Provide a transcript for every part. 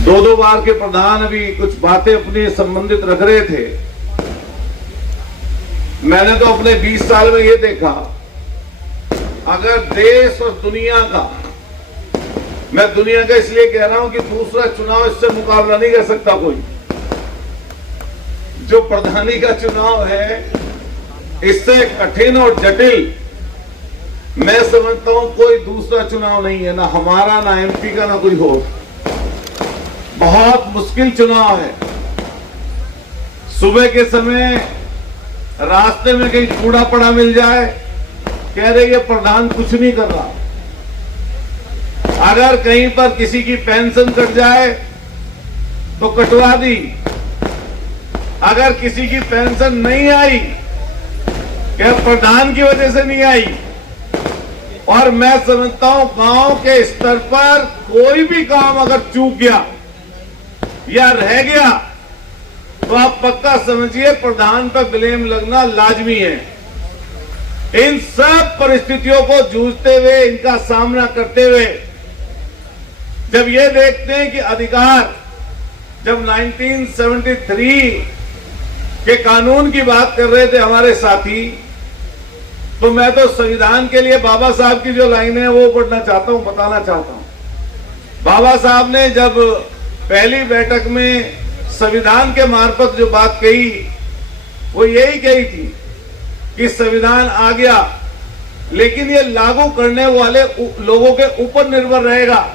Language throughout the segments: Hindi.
दो बार के प्रधान अभी कुछ बातें अपनी संबंधित रख रहे थे। मैंने तो अपने 20 साल में ये देखा, अगर देश और दुनिया का, मैं दुनिया का इसलिए कह रहा हूं कि दूसरा चुनाव इससे मुकाबला नहीं कर सकता कोई। जो प्रधानी का चुनाव है इससे कठिन और जटिल मैं समझता हूं कोई दूसरा चुनाव नहीं है, ना हमारा, ना एमपी का, ना कोई हो। बहुत मुश्किल चुनाव है। सुबह के समय रास्ते में कहीं कूड़ा पड़ा मिल जाए, कह रहे ये प्रधान कुछ नहीं कर रहा। अगर कहीं पर किसी की पेंशन कट जाए तो कटवा दी। अगर किसी की पेंशन नहीं आई, क्या प्रधान की वजह से नहीं आई। और मैं समझता हूं गांव के स्तर पर कोई भी काम अगर चूक गया या रह गया तो आप पक्का समझिए प्रधान पर ब्लेम लगना लाजमी है। इन सब परिस्थितियों को जूझते हुए, इनका सामना करते हुए, जब ये देखते हैं कि अधिकार, जब 1973 के कानून की बात कर रहे थे हमारे साथी, तो मैं तो संविधान के लिए बाबा साहब की जो लाइन है वो पढ़ना चाहता हूं, बताना चाहता हूं। बाबा साहब ने जब पहली बैठक में संविधान के मार्फत जो बात कही, वो यही कही थी कि संविधान आ गया, लेकिन ये लागू करने वाले लोगों के ऊपर निर्भर रहेगा।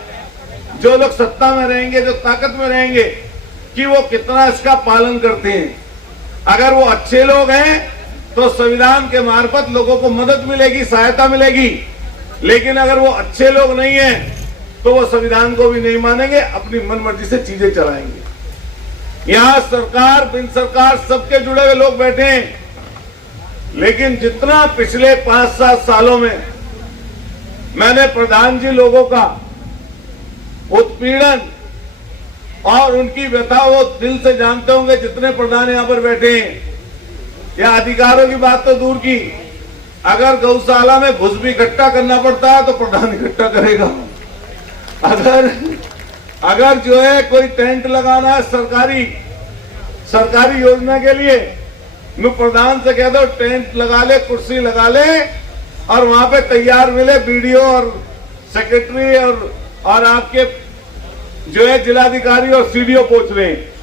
जो लोग सत्ता में रहेंगे, जो ताकत में रहेंगे, कि वो कितना इसका पालन करते हैं। अगर वो अच्छे लोग हैं तो संविधान के मार्फत लोगों को मदद मिलेगी, सहायता मिलेगी। लेकिन अगर वो अच्छे लोग नहीं हैं तो वो संविधान को भी नहीं मानेंगे, अपनी मनमर्जी से चीजें चलाएंगे। यहां सरकार, बिन सरकार सबके जुड़े हुए लोग बैठे हैं, लेकिन जितना पिछले 5-7 सालों में मैंने प्रधान जी लोगों का उत्पीड़न और उनकी व्यथा वो दिल से जानते होंगे, जितने प्रधान यहां पर बैठे हैं। या अधिकारों की बात तो दूर की, अगर गौशाला में घुस भी इकट्ठा करना पड़ता है तो प्रधान इकट्ठा करेगा। अगर जो है कोई टेंट लगाना है सरकारी योजना के लिए, मैं प्रधान से कह दो टेंट लगा ले, कुर्सी लगा ले, और वहां पे तैयार मिले बीडीओ और सेक्रेटरी और आपके जो है जिलाधिकारी और सीडीओ पहुंच रहे हैं,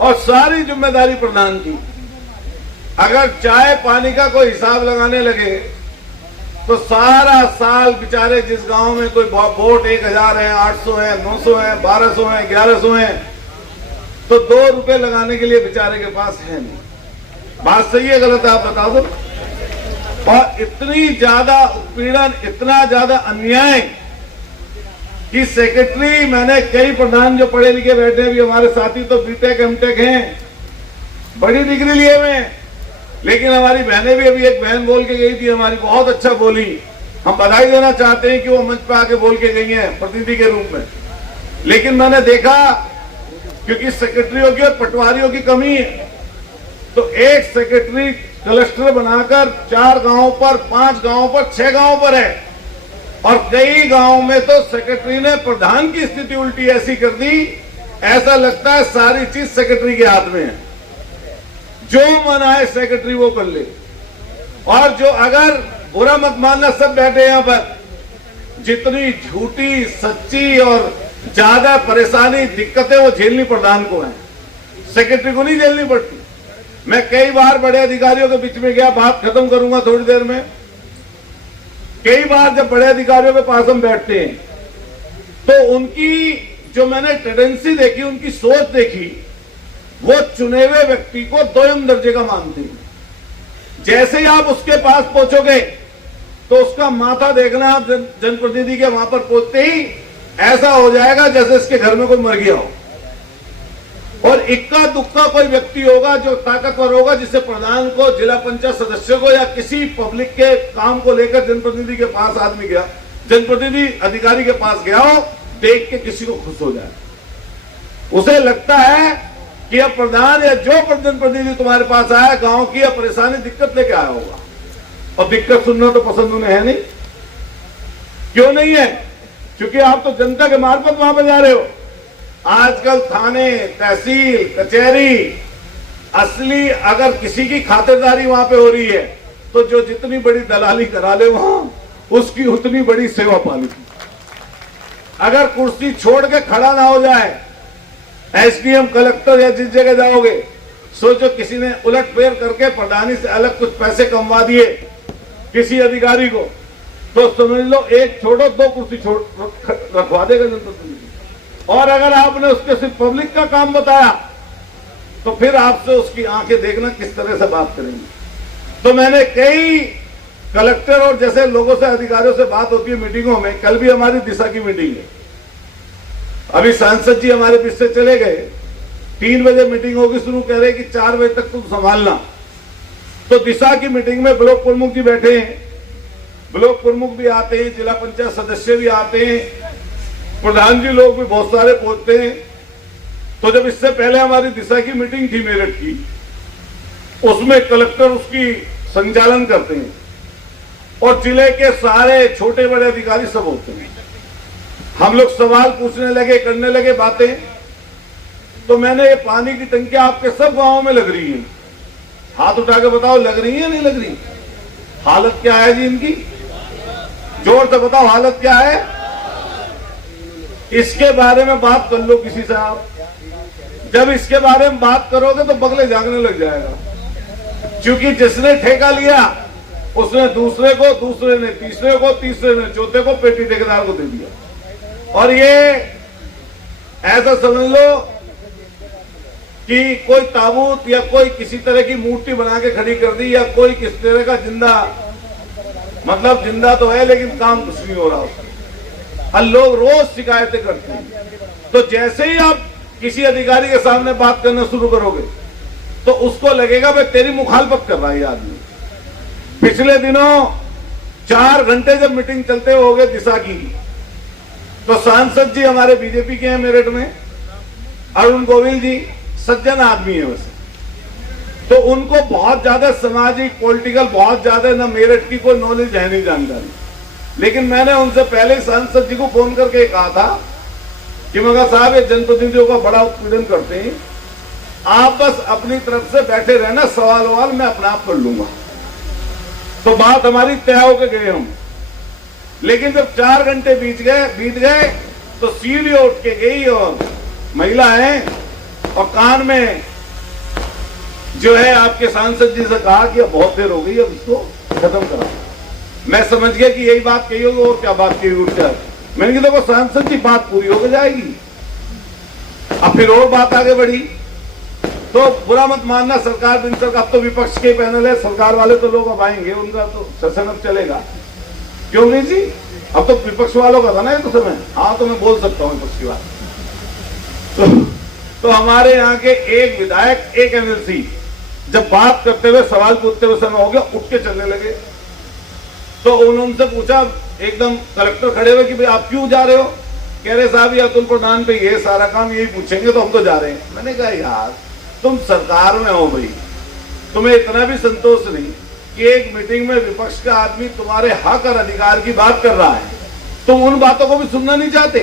और सारी जिम्मेदारी प्रधान की। अगर चाय पानी का कोई हिसाब लगाने लगे तो सारा साल बेचारे, जिस गांव में कोई वोट 1000 है, 800 है, 900 है, 1200 है, 1100 है, तो 2 रुपए लगाने के लिए बेचारे के पास है नहीं। बात सही है गलत है, आप बता दो। और इतनी ज्यादा उत्पीड़न, इतना ज्यादा अन्याय कि सेक्रेटरी, मैंने कई प्रधान जो पढ़े लिखे बैठे भी हमारे साथी तो बीटेक एमटेक हैं, बड़ी डिग्री लिए हुए हैं, लेकिन हमारी बहनें भी, अभी एक बहन बोल के गई थी हमारी, बहुत अच्छा बोली। हम बधाई देना चाहते हैं कि वो मंच पे आके बोल के गई हैं प्रतिनिधि के रूप में। लेकिन मैंने देखा, क्योंकि सेक्रेटरियों की और पटवारियों की कमी है, तो एक सेक्रेटरी क्लस्टर बनाकर 4 गांवों पर, 5 गांवों पर, 6 गांवों पर है, और कई गांवों में तो सेक्रेटरी ने प्रधान की स्थिति उल्टी ऐसी कर दी, ऐसा लगता है सारी चीज सेक्रेटरी के हाथ में है। जो मन आए सेक्रेटरी वो कर ले। और जो, अगर बुरा मत मानना, सब बैठे यहां पर, जितनी झूठी, सच्ची और ज्यादा परेशानी, दिक्कतें वो झेलनी प्रधान को है, सेक्रेटरी को नहीं झेलनी पड़ती। मैं कई बार बड़े अधिकारियों के बीच में गया, बात खत्म करूंगा थोड़ी देर में। कई बार जब बड़े अधिकारियों के पास हम बैठते हैं तो उनकी जो मैंने टेंडेंसी देखी, उनकी सोच देखी, वो चुने हुए व्यक्ति को दोयम दर्जे का मानते हैं। जैसे ही आप उसके पास पहुंचोगे तो उसका माथा देखना, आप जनप्रतिनिधि के वहां पर पहुंचते ही ऐसा हो जाएगा जैसे इसके घर में कोई मर गया हो। और इक्का दुक्का कोई व्यक्ति होगा जो ताकतवर होगा, जिसे प्रधान को, जिला पंचायत सदस्य को, या किसी पब्लिक के काम को लेकर जनप्रतिनिधि के पास आदमी गया, जनप्रतिनिधि अधिकारी के पास गया हो, देख के किसी को खुश हो जाए। उसे लगता है कि अब प्रधान या जो जनप्रतिनिधि तुम्हारे पास आया, गांव की या परेशानी, दिक्कत लेके आया होगा। और दिक्कत सुनना तो पसंद उन्हें है नहीं। क्यों नहीं है? क्योंकि आप तो जनता के मार्फत वहां पर जा रहे हो। आजकल थाने, तहसील, कचहरी, असली अगर किसी की खातिरदारी वहां पे हो रही है तो जो जितनी बड़ी दलाली करा ले वहां, उसकी उतनी बड़ी सेवा पाली। अगर कुर्सी छोड़ के खड़ा ना हो जाए, एसडीएम, कलेक्टर या जिस जगह जाओगे, सोचो किसी ने उलटफेर करके प्रधानी से अलग कुछ पैसे कमवा दिए किसी अधिकारी को, तो समझ लो एक छोड़ो दो कुर्सी छोड़ रखवा देगा जनता प्रतिनिधि। और अगर आपने उसके सिर्फ पब्लिक का काम बताया तो फिर आपसे उसकी आंखें देखना किस तरह से बात करेंगे। तो मैंने कई कलेक्टर और जैसे लोगों से, अधिकारियों से बात होती है मीटिंगों में, कल भी हमारी दिशा की मीटिंग है, अभी सांसद जी हमारे बीच से चले गए, 3 बजे मीटिंग होगी शुरू, कह रहे कि 4 बजे तक तुम संभालना। तो दिशा की मीटिंग में ब्लॉक प्रमुख जी बैठे हैं, ब्लॉक प्रमुख भी आते हैं, जिला पंचायत सदस्य भी आते हैं, प्रधान जी लोग भी बहुत सारे पहुंचते हैं। तो जब इससे पहले हमारी दिशा की मीटिंग थी मेरठ की, उसमें कलेक्टर उसकी संचालन करते हैं और जिले के सारे छोटे बड़े अधिकारी सब होते हैं। हम लोग सवाल पूछने लगे, करने लगे बातें। तो मैंने ये पानी की टंकियां आपके सब गांवों में लग रही है, हाथ उठा के बताओ लग रही है नहीं लग रही? हालत क्या है जी इनकी? जोर से बताओ हालत क्या है? इसके बारे में बात कर लो किसी से आप। जब इसके बारे में बात करोगे तो बगले जागने लग जाएगा, क्योंकि जिसने ठेका लिया उसने दूसरे को, दूसरे ने तीसरे को, तीसरे ने चौथे को, पेटी ठेकेदार को दे दिया। और ये ऐसा समझ लो कि कोई ताबूत या कोई किसी तरह की मूर्ति बना के खड़ी कर दी, या कोई किस तरह का जिंदा, मतलब जिंदा तो है लेकिन काम कुछ नहीं हो रहा उसका। और लोग रोज शिकायतें करते हैं। तो जैसे ही आप किसी अधिकारी के सामने बात करना शुरू करोगे तो उसको लगेगा भाई तेरी मुखालफत कर रहा है ये आदमी। पिछले दिनों 4 घंटे जब मीटिंग चलते हो गए दिशा की, तो सांसद जी हमारे बीजेपी के हैं मेरठ में, अरुण गोविल जी सज्जन आदमी है वैसे, तो उनको बहुत ज्यादा सामाजिक, पॉलिटिकल बहुत ज्यादा ना मेरठ की कोई नॉलेज है नहीं, जानकारी। लेकिन मैंने उनसे पहले सांसद जी को फोन करके कहा था कि मगर साहब ये जनप्रतिनिधियों का बड़ा उत्पीड़न करते हैं, आप बस अपनी तरफ से बैठे रहना, सवाल ववाल मैं अपना आप कर लूंगा। तो बात हमारी तय होकर गए हम। लेकिन जब 4 घंटे बीत गए तो सीढ़ी उठ के गई और महिला है और कान में जो है आपके सांसद जी से कहा कि अब बहुत देर हो गई, अब इसको खत्म करा। मैं समझ गया कि यही बात कही होगी और क्या बात कही उठकर। मैंने कहा देखो सांसद जी बात पूरी हो जाएगी। अब फिर और बात आगे बढ़ी, तो बुरा मत मानना, सरकार बिन सरकार, अब तो विपक्ष के पैनल है, सरकार वाले तो लोग अब आएंगे, उनका तो सेशन अब चलेगा, क्यों नहीं जी? अब तो विपक्ष वालों का था ना ये तो समय। हाँ तो मैं बोल सकता हूँ विपक्ष की बात। तो हमारे यहाँ के एक विधायक, एक एमएलसी जब बात करते हुए, सवाल पूछते हुए समय हो गया, उठ के चलने लगे। तो उन्होंने पूछा एकदम, कलेक्टर खड़े हुए कि भाई आप क्यों जा रहे हो? कह रहे साहब ये अतुल प्रधान पे ये सारा काम यही पूछेंगे तो हम तो जा रहे हैं। मैंने कहा यार तुम सरकार में हो भाई, तुम्हें इतना भी संतोष नहीं कि एक मीटिंग में विपक्ष का आदमी तुम्हारे हक और अधिकार की बात कर रहा है, तुम उन बातों को भी सुनना नहीं चाहते?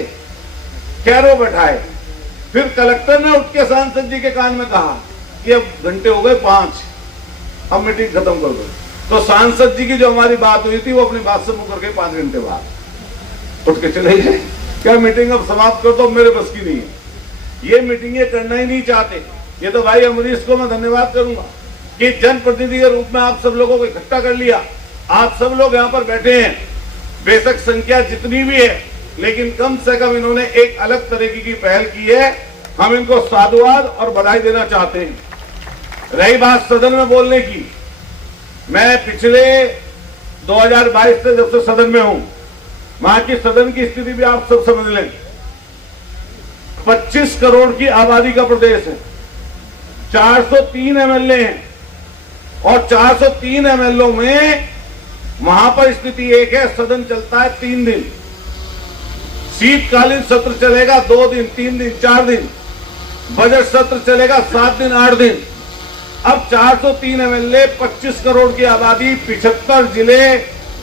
खैर वो बैठाए। फिर कलेक्टर ने उठ के सांसद जी के कान में कहा कि अब घंटे हो गए 5, अब मीटिंग खत्म कर दो। तो सांसद जी की जो हमारी बात हुई थी वो अपनी बात से मुकर के 5 घंटे बाद उठ के चले गए। क्या मीटिंग अब समाप्त कर दो? मेरे बस की नहीं है। ये मीटिंगें करना ही नहीं चाहते। ये तो भाई अमरीश को मैं धन्यवाद करूंगा कि जनप्रतिनिधि के रूप में आप सब लोगों को इकट्ठा कर लिया। आप सब लोग यहाँ पर बैठे हैं, बेशक संख्या जितनी भी है, लेकिन कम से कम इन्होंने एक अलग तरीके की पहल की है। हम इनको साधुवाद और बधाई देना चाहते हैं। रही बात सदन में बोलने की, मैं पिछले 2022 से जब से सदन में हूं, वहां की सदन की स्थिति भी आप सब समझ लें। 25 करोड़ की आबादी का प्रदेश है, 403 एमएलए हैं और 403 एमएलए में वहां पर स्थिति एक है, सदन चलता है 3 दिन, शीतकालीन सत्र चलेगा 2 दिन, 3 दिन, 4 दिन, बजट सत्र चलेगा 7 दिन, 8 दिन। अब 403 एमएलए, 25 करोड़ की आबादी, 75 जिले,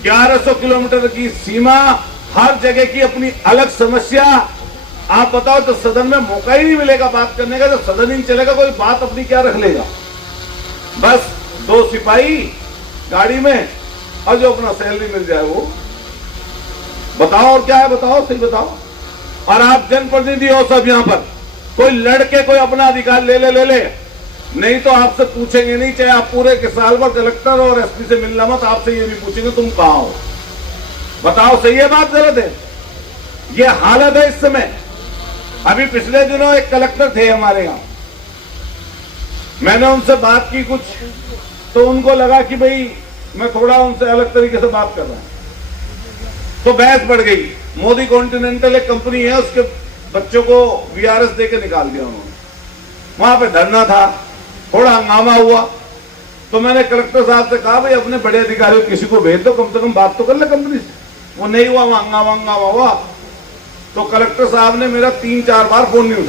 1100 किलोमीटर की सीमा, हर जगह की अपनी अलग समस्या, आप बताओ, तो सदन में मौका ही नहीं मिलेगा बात करने का, तो सदन ही नहीं चलेगा, कोई बात अपनी क्या रख लेगा। बस 2 सिपाही गाड़ी में और जो अपना सैलरी मिल जाए वो। बताओ और क्या है, बताओ, सही बताओ। और आप जनप्रतिनिधि हो सब यहाँ पर, कोई लड़के कोई अपना अधिकार ले ले, नहीं तो आपसे पूछेंगे नहीं, चाहे आप पूरे के साल भर कलेक्टर और एसपी से मिलना मत, आपसे ये नहीं पूछेंगे तुम कहां हो। बताओ सही है बात, गलत है? ये हालत है इस समय। अभी पिछले दिनों एक कलेक्टर थे हमारे यहां, मैंने उनसे बात की कुछ, तो उनको लगा कि भाई मैं थोड़ा उनसे अलग तरीके से बात कर रहा हूं, तो बहस बढ़ गई। मोदी कॉन्टिनेंटल एक कंपनी है, उसके बच्चों को वीआरएस देके निकाल दिया उन्होंने। वहां पे धरना था, थोड़ा हंगामा हुआ, तो मैंने कलेक्टर साहब से कहा भाई अपने बड़े अधिकारियों किसी को भेज दो, कम से कम बात तो कर ले कंपनी से। वो नहीं हुआ, वहां हंगामा हुआ, तो कलेक्टर साहब ने मेरा 3-4 बार फोन नहीं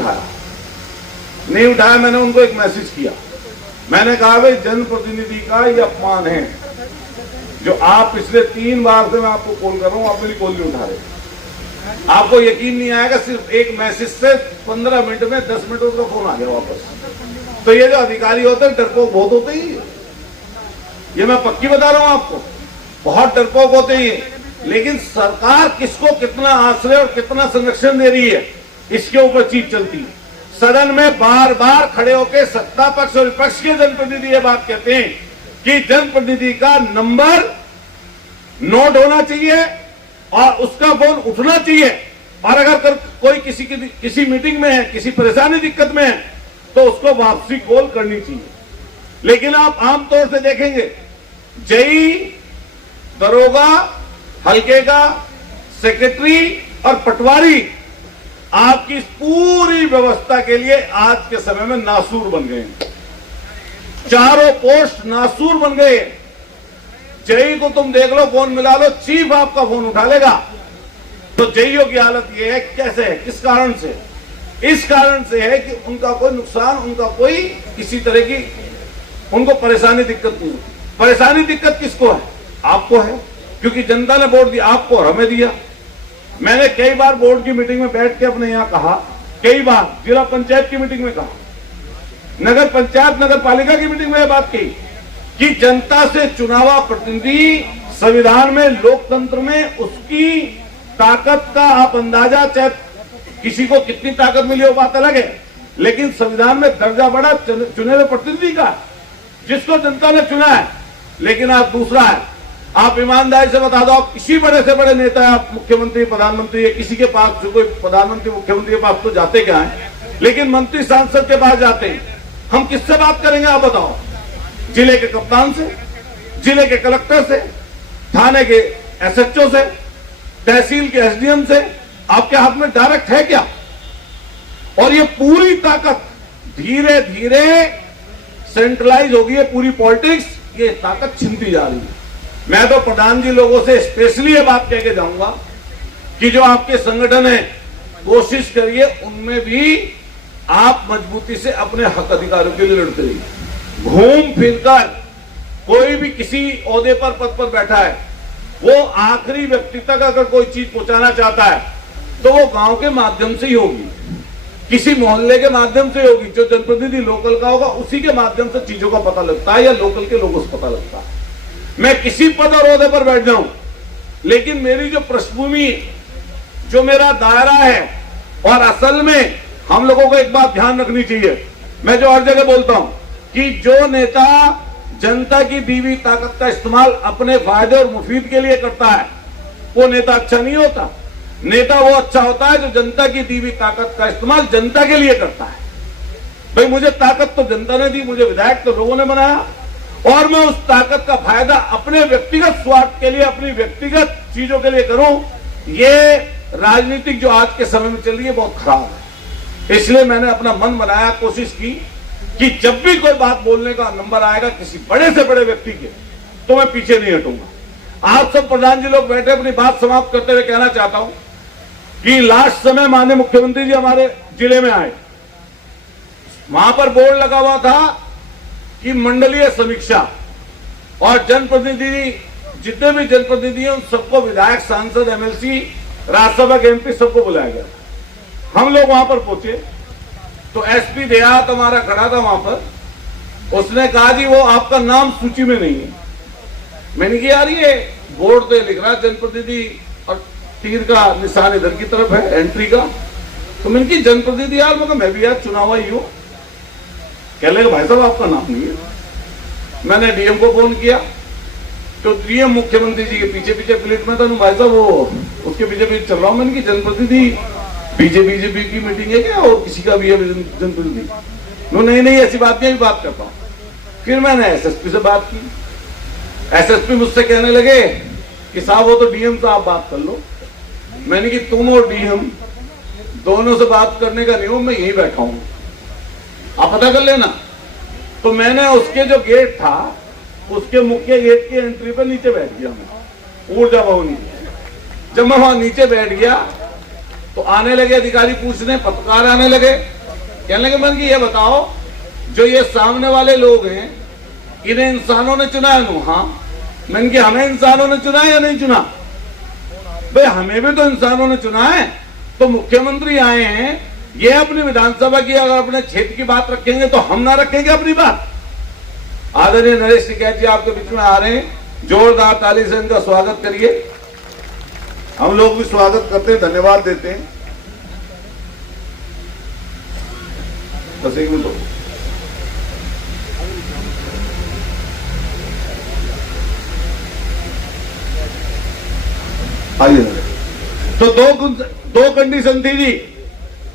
उठाया। मैंने उनको एक मैसेज किया, मैंने कहा भाई जनप्रतिनिधि का ये अपमान है, जो आप पिछले 3 बार से मैं आपको कॉल कर रहा हूं, आप मेरी कॉल नहीं उठा रहे। आपको यकीन नहीं आएगा, सिर्फ एक मैसेज से 15 मिनट में 10 मिनट उसका फोन आ गया वापस। तो ये जो अधिकारी होते हैं डरपोक बहुत होते ही, ये मैं पक्की बता रहा हूं आपको, बहुत डरपोक होते ही। लेकिन सरकार किसको कितना आश्रय और कितना संरक्षण दे रही है, इसके ऊपर चीज चलती है। सदन में बार बार खड़े होकर सत्ता पक्ष और विपक्ष के जनप्रतिनिधि ये बात कहते हैं कि जनप्रतिनिधि का नंबर नोट होना चाहिए और उसका फोन उठना चाहिए, और अगर कोई किसी मीटिंग में है, किसी परेशानी दिक्कत में है, तो उसको वापसी कॉल करनी चाहिए। लेकिन आप आमतौर से देखेंगे, जेई, दरोगा, हल्के का, सेक्रेटरी और पटवारी आपकी इस पूरी व्यवस्था के लिए आज के समय में नासूर बन गए हैं। चारों पोस्ट नासूर बन गए। जेई को तुम देख लो, फोन मिला लो, चीफ आपका फोन उठा लेगा। तो जेईओ की हालत ये है, कैसे है, किस कारण से? इस कारण से है कि उनका कोई नुकसान, उनका कोई किसी तरह की उनको परेशानी दिक्कत नहीं होती। परेशानी दिक्कत किसको है? आपको है, क्योंकि जनता ने वोट दिया आपको और हमें दिया। मैंने कई बार बोर्ड की मीटिंग में बैठ के अपने यहां कहा, कई बार जिला पंचायत की मीटिंग में कहा, नगर पंचायत नगर पालिका की मीटिंग में यह बात कही कि जनता से चुनावा प्रतिनिधि संविधान में, लोकतंत्र में उसकी ताकत का आप अंदाजा, चाहे किसी को कितनी ताकत मिली हो बात अलग है, लेकिन संविधान में दर्जा बड़ा चुने हुए प्रतिनिधि का, जिसको जनता ने चुना है। लेकिन आप दूसरा है, आप ईमानदारी से बता दो, आप किसी बड़े से बड़े नेता है, आप मुख्यमंत्री, प्रधानमंत्री या किसी के पास, कोई प्रधानमंत्री मुख्यमंत्री के पास तो जाते क्या है, लेकिन मंत्री सांसद के पास जाते हैं। हम किससे बात करेंगे आप बताओ? जिले के कप्तान से, जिले के कलेक्टर से, थाने के एसएचओ से, तहसील के एसडीएम से। आपके हाथ में डायरेक्ट है क्या? और ये पूरी ताकत धीरे धीरे सेंट्रलाइज हो गई है, पूरी पॉलिटिक्स ये ताकत छिनती जा रही है। मैं तो प्रधान जी लोगों से स्पेशली ये बात कह के जाऊंगा कि जो आपके संगठन है, कोशिश करिए उनमें भी आप मजबूती से अपने हक अधिकारों के लिए लड़ते रहिए। घूम फिरकर कोई भी किसी ओहदे पर, पद पर बैठा है, वो आखिरी व्यक्ति तक अगर कोई चीज पहुंचाना चाहता है तो वो गांव के माध्यम से ही होगी, किसी मोहल्ले के माध्यम से होगी। जो जनप्रतिनिधि लोकल का होगा उसी के माध्यम से चीजों का पता लगता है, या लोकल के लोगों से पता लगता है। मैं किसी पद और ओहदे पर बैठ जाऊं, लेकिन मेरी जो पृष्ठभूमि, जो मेरा दायरा है, और असल में हम लोगों को एक बात ध्यान रखनी चाहिए, मैं जो हर जगह बोलता हूं कि जो नेता जनता की दी हुई ताकत का इस्तेमाल अपने फायदे और मुफीद के लिए करता है, वो नेता अच्छा नहीं होता। नेता वो अच्छा होता है जो जनता की दी हुई ताकत का इस्तेमाल जनता के लिए करता है। भाई मुझे ताकत तो जनता ने दी, मुझे विधायक तो लोगों ने बनाया, और मैं उस ताकत का फायदा अपने व्यक्तिगत स्वार्थ के लिए, अपनी व्यक्तिगत चीजों के लिए करूं, ये राजनीतिक जो आज के समय में चल रही है बहुत खराब है। इसलिए मैंने अपना मन बनाया, कोशिश की कि जब भी कोई बात बोलने का नंबर आएगा किसी बड़े से बड़े व्यक्ति के, तो मैं पीछे नहीं हटूंगा। आप सब प्रधान जी लोग बैठे, अपनी बात समाप्त करते हुए कहना चाहता हूं कि लास्ट समय माननीय मुख्यमंत्री जी हमारे जिले में आए, वहां पर बोर्ड लगा हुआ था कि मंडलीय समीक्षा, और जनप्रतिनिधि, जितने भी जनप्रतिनिधि हैं उन सबको, विधायक, सांसद, एमएलसी, राज्यसभा के एमपी, सबको बुलाया गया। हम लोग वहां पर पहुंचे तो एसपी देहात हमारा खड़ा था वहां पर, उसने कहा जी वो आपका नाम सूची में नहीं है। मैंने कहा यार ये बोर्ड पे लिख रहा है जनप्रतिनिधि और तीर का निशान इधर की तरफ है एंट्री का, तो मैंने की जनप्रतिनिधि यार, मैं भी यार चुनाव ही हूं। कह लगे भाई साहब आपका नाम नहीं है। मैंने डीएम को फोन किया तो डीएम मुख्यमंत्री जी के पीछे पीछे प्लेट में था, भाई साहब वो उसके पीछे पीछे चल रहा हूं। मैंने की जनप्रतिनिधि बीजेपी की मीटिंग है क्या और किसी का भी है जनप्रतिनिधि? नहीं ऐसी बात नहीं, बात करता हूं। फिर मैंने एसएसपी से बात की, एसएसपी मुझसे कहने लगे कि साहब वो तो डीएम साहब बात कर लो। मैंने कि तुम और डीएम दोनों से बात करने का नहीं हो, मैं यहीं बैठा हूं, आप पता कर लेना। तो मैंने उसके जो गेट था उसके मुख्य गेट की एंट्री पर नीचे बैठ गया मैं, ऊर्जा भवन। जब मैं वहां नीचे बैठ गया तो आने लगे अधिकारी पूछने, पत्रकार आने लगे, कहने लगे मन की ये बताओ जो ये सामने वाले लोग हैं इन्हें इंसानों ने चुना है? हाँ। मैंने कि हमें इंसानों ने चुना है या नहीं चुना? भाई हमें भी तो इंसानों ने चुना है। तो मुख्यमंत्री आए हैं, ये अपनी विधानसभा की अगर अपने क्षेत्र की बात रखेंगे तो हम ना रखेंगे अपनी बात? आदरणीय नरेश टिकैत जी आपके बीच में आ रहे हैं, जोरदार ताली से इनका स्वागत करिए। हम लोग भी स्वागत करते हैं, धन्यवाद देते हैं। बस एक मिनट आइए। तो दो कंडीशन थी जी,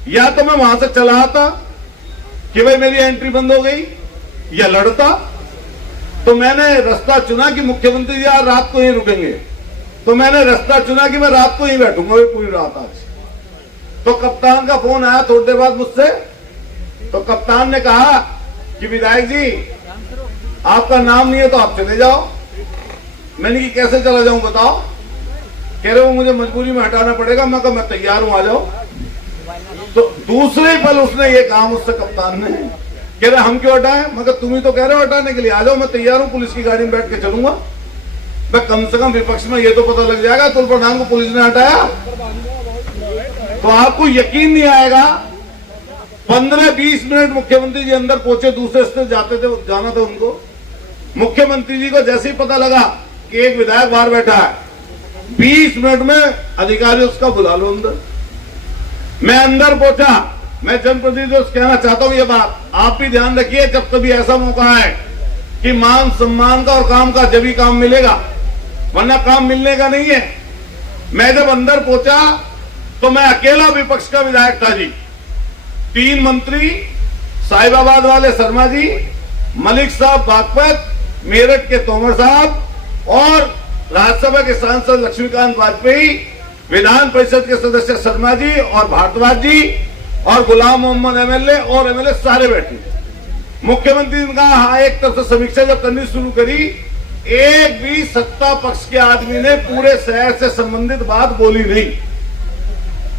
या तो मैं वहां से चला आता कि भाई मेरी एंट्री बंद हो गई, या लड़ता। तो मैंने रास्ता चुना कि मुख्यमंत्री जी आज रात को ही रुकेंगे, तो मैंने रास्ता चुना कि मैं रात को ही बैठूंगा पूरी रात आज। तो कप्तान का फोन आया थोड़ी देर बाद मुझसे, तो कप्तान ने कहा कि विधायक जी आपका नाम नहीं है तो आप चले जाओ। मैंने कि कैसे चला जाऊं बताओ? कह रहे हो मुझे मजबूरी में हटाना पड़ेगा। मैं कहा मैं तैयार हूं, आ जाओ। तो दूसरे पल उसने ये कहा मुझसे कप्तान ने, कह रहे हम क्यों हटाएं? मगर तुम ही तो कह रहे हो हटाने के लिए, आ जाओ मैं तैयार हूं, पुलिस की गाड़ी में बैठ के चलूंगा। मैं कम से कम विपक्ष में ये तो पता लग जाएगा तुल प्रधान को पुलिस ने हटाया। तो आपको यकीन नहीं आएगा, 15-20 मिनट मुख्यमंत्री जी अंदर पहुंचे, दूसरे से जाते थे, जाना था उनको। मुख्यमंत्री जी को जैसे ही पता लगा कि एक विधायक बाहर बैठा है, 20 मिनट में अधिकारी उसका बुला लो अंदर। मैं अंदर पहुंचा, मैं जनप्रतिनिधियों से कहना चाहता हूं ये बात आप भी ध्यान रखिए, जब कभी ऐसा मौका है कि मान सम्मान का और काम का जब ही काम मिलेगा, वरना काम मिलने का नहीं है। मैं जब अंदर पहुंचा तो मैं अकेला विपक्ष का विधायक था जी। 3 मंत्री, साहिबाबाद वाले शर्मा जी, मलिक साहब बागपत, मेरठ के तोमर साहब और राज्यसभा के सांसद लक्ष्मीकांत वाजपेयी, विधान परिषद के सदस्य शर्मा जी और भारद्वाज जी और गुलाम मोहम्मद एमएलए सारे बैठे। मुख्यमंत्री ने कहा हाँ, एक तरफ से समीक्षा जब करनी शुरू करी, एक भी सत्ता पक्ष के आदमी ने पूरे शहर से संबंधित बात बोली नहीं।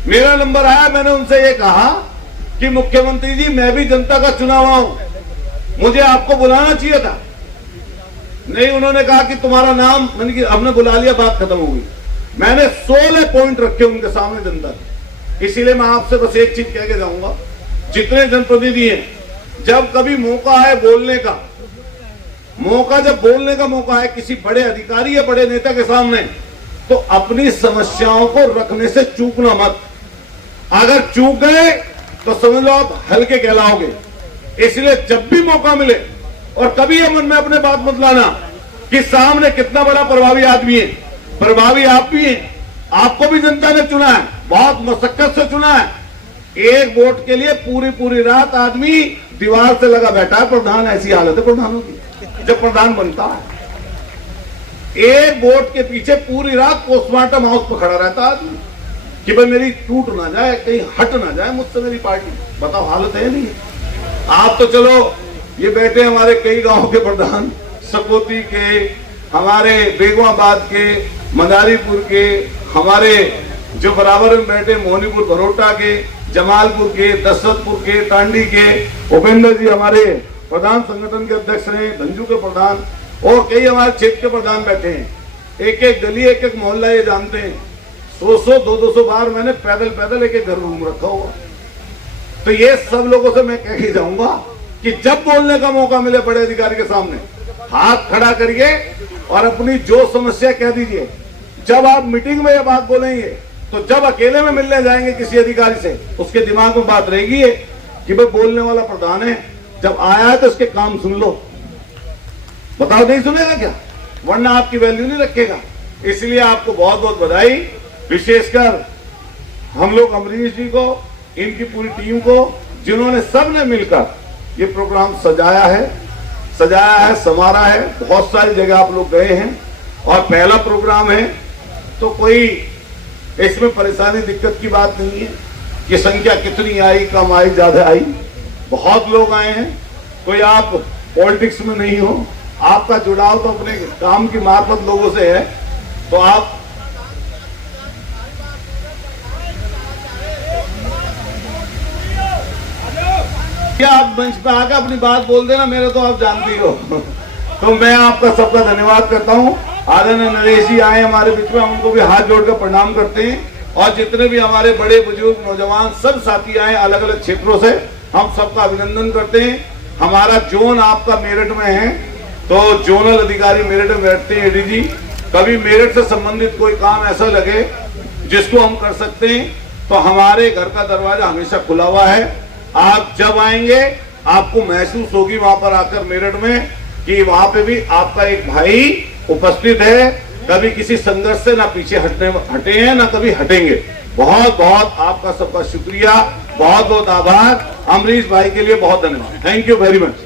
मेरा नंबर आया, मैंने उनसे ये कहा कि मुख्यमंत्री जी मैं भी जनता का चुना हुआ हूं, मुझे आपको बुलाना चाहिए था। नहीं, उन्होंने कहा कि तुम्हारा नाम, मैंने कि हमने बुला लिया, बात खत्म हो गई। मैंने 16 पॉइंट रखे उनके सामने जनता के। इसीलिए मैं आपसे बस एक चीज कह के जाऊंगा, जितने जनप्रतिनिधि हैं, जब कभी मौका है बोलने का, जब बोलने का मौका है किसी बड़े अधिकारी या बड़े नेता के सामने, तो अपनी समस्याओं को रखने से चूकना मत। अगर चूक गए तो समझ लो आप हल्के कहलाओगे। इसलिए जब भी मौका मिले, और कभी ये मन में अपने बात मत लाना कि सामने कितना बड़ा प्रभावी आदमी है, प्रभावी आप भी हैं, आपको भी जनता ने चुना है, बहुत मशक्कत से चुना है। एक वोट के लिए पूरी रात आदमी दीवार से लगा बैठा है। प्रधान, ऐसी हालत है प्रधानों की जब प्रधान बनता है, एक वोट के पीछे पूरी रात पोस्टमार्टम हाउस पर खड़ा रहता आदमी कि भाई मेरी टूट ना जाए, कहीं हट ना जाए मुझसे मेरी पार्टी। बताओ हालत है नहीं? आप तो चलो ये बैठे हमारे कई गांव के प्रधान, सकोती के, हमारे बेगवाबाद के, मदारीपुर के, हमारे जो बराबर में बैठे मोहनीपुर भरोटा के, जमालपुर के, दशरथपुर के, टांडी के, उपेंद्र जी हमारे प्रधान संगठन के अध्यक्ष हैं, धंजू के प्रधान, और कई हमारे क्षेत्र के प्रधान बैठे हैं। एक एक गली, एक एक मोहल्ला ये जानते हैं। 100-200 बार मैंने पैदल एक घर घूम रखा हुआ। तो ये सब लोगों से मैं कह के जाऊंगा कि जब बोलने का मौका मिले बड़े अधिकारी के सामने हाथ खड़ा करिए और अपनी जो समस्या कह दीजिए। जब आप मीटिंग में ये बात बोलेंगे तो जब अकेले में मिलने जाएंगे किसी अधिकारी से, उसके दिमाग में बात रहेगी है कि भाई बोलने वाला प्रधान है, जब आया है तो उसके काम सुन लो। बताओ नहीं सुनेगा क्या? वरना आपकी वैल्यू नहीं रखेगा। इसलिए आपको बहुत बहुत बधाई, विशेषकर हम लोग अमरीश जी को, इनकी पूरी टीम को, जिन्होंने सबने मिलकर ये प्रोग्राम सजाया है, संवारा है। बहुत सारी जगह आप लोग गए हैं और पहला प्रोग्राम है, तो कोई इसमें परेशानी दिक्कत की बात नहीं है कि संख्या कितनी आई, कम आई, ज्यादा आई। बहुत लोग आए हैं, कोई आप पॉलिटिक्स में नहीं हो, आपका जुड़ाव तो अपने काम की मार्फत लोगों से है। तो आप क्या आप मंच पे आकर अपनी बात बोल देना, मेरे तो आप जानती हो। तो मैं आपका सबका धन्यवाद करता हूँ। आदरणीय नरेश जी आए हमारे बीच में, हम उनको भी हाथ जोड़कर प्रणाम करते हैं। और जितने भी हमारे बड़े बुजुर्ग नौजवान सब साथी आए अलग अलग क्षेत्रों से, हम सबका अभिनंदन करते हैं। हमारा जोन आपका मेरठ में है, तो जोनल अधिकारी मेरठ में बैठते हैं। एडीजी कभी मेरठ से संबंधित कोई काम ऐसा लगे जिसको हम कर सकते हैं, तो हमारे घर का दरवाजा हमेशा खुला हुआ है। आप जब आएंगे आपको महसूस होगी वहां पर आकर मेरठ में कि वहां पे भी आपका एक भाई उपस्थित है। कभी किसी संघर्ष से ना पीछे हटे हैं ना कभी हटेंगे। बहुत बहुत आपका सबका शुक्रिया, बहुत बहुत आभार। अमरीश भाई के लिए बहुत धन्यवाद। Thank you very much.